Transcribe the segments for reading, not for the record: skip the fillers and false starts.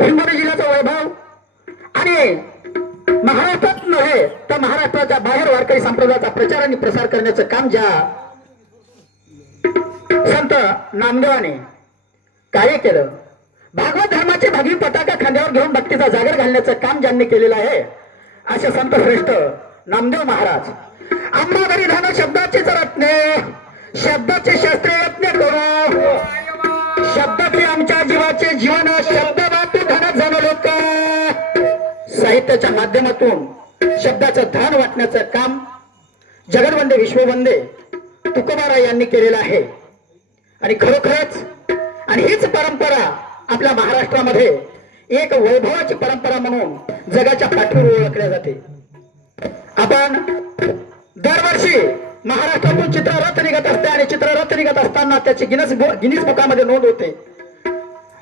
हिंगोली जिल्ह्याचा वैभव आणि महाराष्ट्रात नव्हे तर महाराष्ट्राच्या बाहेर वारकरी संप्रदायाचा प्रचार आणि प्रसार करण्याचं काम ज्या संत नामदेवाने कार्य केलं, भागवत धर्माचे भगवी पताका खांद्यावर घेऊन भक्तीचा जागर घालण्याचं काम ज्यांनी केलेलं आहे असे संत श्रेष्ठ नामदेव महाराज. अंबावरी धान शब्दाचे रत्ने, शब्दाचे शस्त्र यत्न करू, शब्दाचे आमच्या जीवाचे जीवन, शब्द वाटू धनात झालं लोक. साहित्याच्या माध्यमातून शब्दाचं धन वाटण्याचं काम जगदवंदे विश्ववंदे तुकोबाराय यांनी केलेलं आहे. आणि खरोखरच आणि हीच परंपरा आपल्या महाराष्ट्रामध्ये एक वैभवाची परंपरा म्हणून जगाच्या पाठीवर ओळखल्या जाते. आपण दरवर्षी महाराष्ट्रातून चित्ररथ निघत असते आणि चित्ररथ निघत असताना त्याची गिनीज बुकामध्ये नोंद होते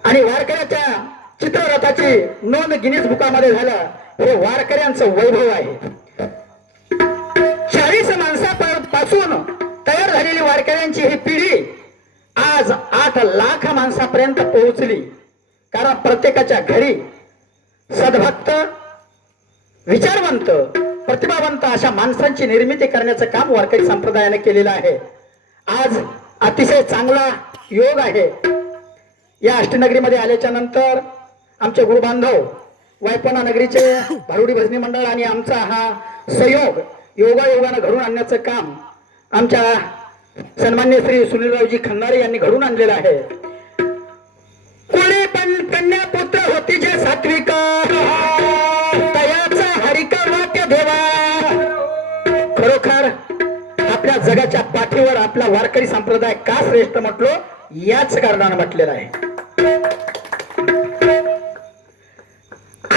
आणि वारकऱ्याच्या चित्ररथाची नोंद गिनीज बुकामध्ये झालं. हे वारकऱ्यांचं वैभव आहे. 40 माणसापासून तयार झालेली वारकऱ्यांची ही पिढी आज 8 लाख माणसापर्यंत पोहोचली. कारण प्रत्येकाच्या घरी सद्भक्त, विचारवंत, प्रतिभावंत अशा माणसांची निर्मिती करण्याचं काम वारकरी संप्रदायाने केलेलं आहे. आज अतिशय चांगला योग आहे. या अष्टनगरीमध्ये आल्याच्या नंतर आमचे गुरुबांधव वायपना नगरीचे भारुडी भजनी मंडळ आणि आमचा हा सहयोग योगायोगानं घडून आणण्याचं काम आमच्या सन्मान्य श्री सुनीलरावजी खंदारे यांनी घडून आणलेलं आहे. कोणी पण कन्या पुत्र होती जे सात्विक, तयाचा हरिका वाक्य देवा. खरोखर आपल्या जगाच्या पाठीवर आपला वारकरी संप्रदाय का श्रेष्ठ म्हटलो याच कारणाने म्हटलेलं आहे.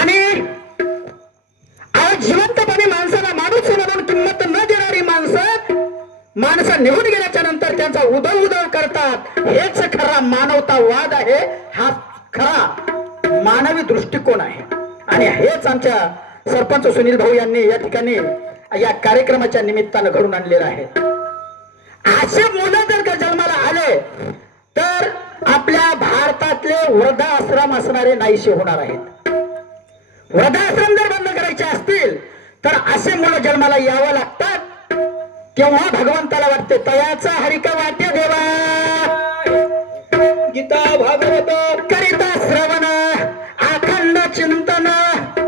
आणि आज जिवंतपणे माणसाला माणूस म्हणून किंमत न देणारी माणसं निघून गेल्याच्या नंतर त्यांचा उदव उदव करतात. हेच खरा मानवतावाद आहे. हा खरा मानवी दृष्टिकोन आहे. आणि हेच आमच्या सरपंच सुनील भाऊ यांनी या ठिकाणी या कार्यक्रमाच्या निमित्तानं घडून आणलेलं आहे. असे मुलं जर जन्माला आले तर आपल्या भारतातले वृद्धाश्रम असणारे नाहीसे होणार आहेत. वृद्धाश्रम जर बंद करायचे असतील तर असे मुलं जन्माला यावं लागतात. तेव्हा भगवंताला वाटते तयाचा हरिका वाट्य देवा. गीता भागवत करिता श्रवण, अखंड चिंतन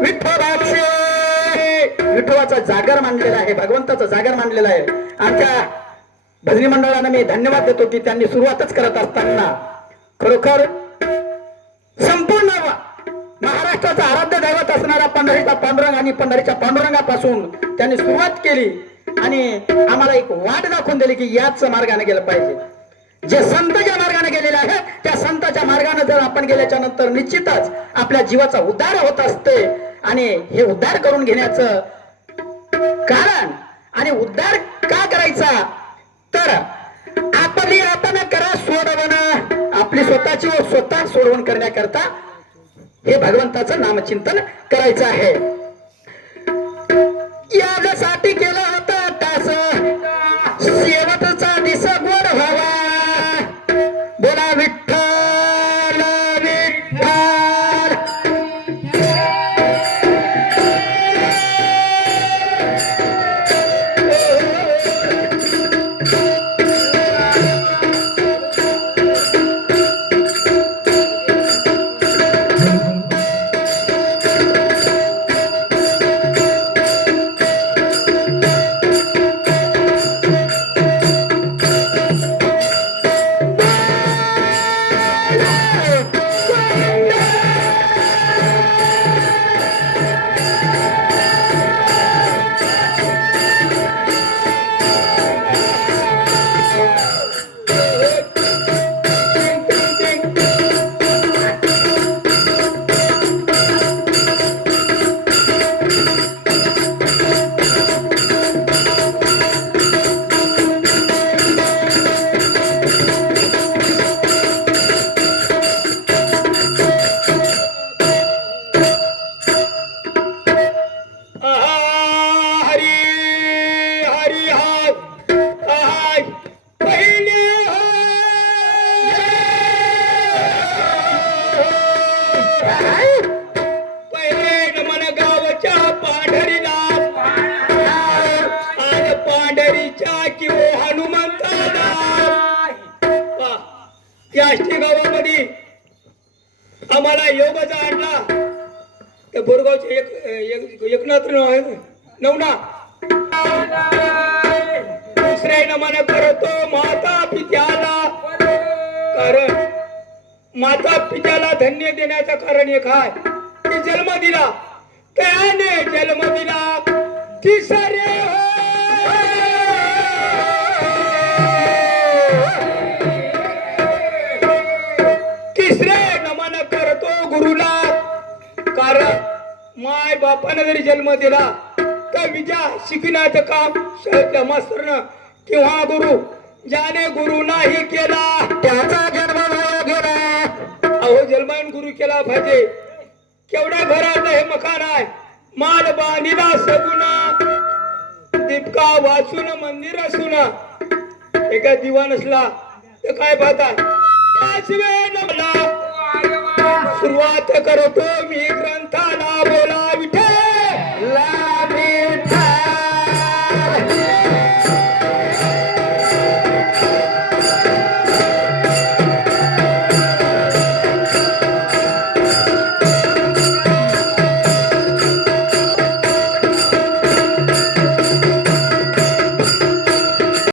विठोबाचे. विठोबाचा जागर मांडलेला आहे, भगवंताचा जागर मांडलेला आहे. आमच्या भजनी मंडळानं मी धन्यवाद देतो की त्यांनी सुरुवातच करत असताना खरोखर संपूर्ण महाराष्ट्राचा आराध्य दैवत असणारा पंढरीचा पांडुरंग आणि पंढरीच्या पांडुरंगापासून त्यांनी सुरुवात केली आणि आम्हाला एक वाट दाखवून दिली की याच मार्गाने गेलं पाहिजे. जे संत ज्या मार्गाने गेलेले आहेत त्या संतांच्या मार्गाने जर आपण गेल्याच्या नंतर निश्चितच आपल्या जीवाचा उद्धार होत असते. आणि हे उद्धार करून घेण्याचं कारण आणि उद्धार का करायचा तर आपली आपण करा सोडवण, आपली स्वतःची स्वतः सोडवण करण्याकरता हे भगवंताचं नामचिंतन करायचं आहे. यासाठी केलं होतं तास शेवटचा दिस गोड व्हावा. बोला विठ्ठल विठ्ठल. या आष्टी गावामध्ये आम्हाला योगाचा आणला त्या बोरगावचे एकनाथ नाव आहे नवना दुसरे नमन करतो माता पित्याला कारण माता पित्याला धन्य देण्याचं कारण एक आहे की जन्म दिला त्याने जन्म दिला तिसरे तिसरे नमन करतो गुरुला कारण माय बापाने जरी जन्म दिला तर विद्या शिकण्याचं काम शाळेतल्या मास्तरनं किंवा गुरु ज्याने गुरु नाही केला त्याचा जन्म वाया गेला. अहो जन्मान गुरु केला पाहिजे. केवढ्या घरात हे मकान आहे माल बांधिला सगुना दीपका वाचून मंदिर असून एका दिवा नसला तर काय पाहता सुरुवात करतो मी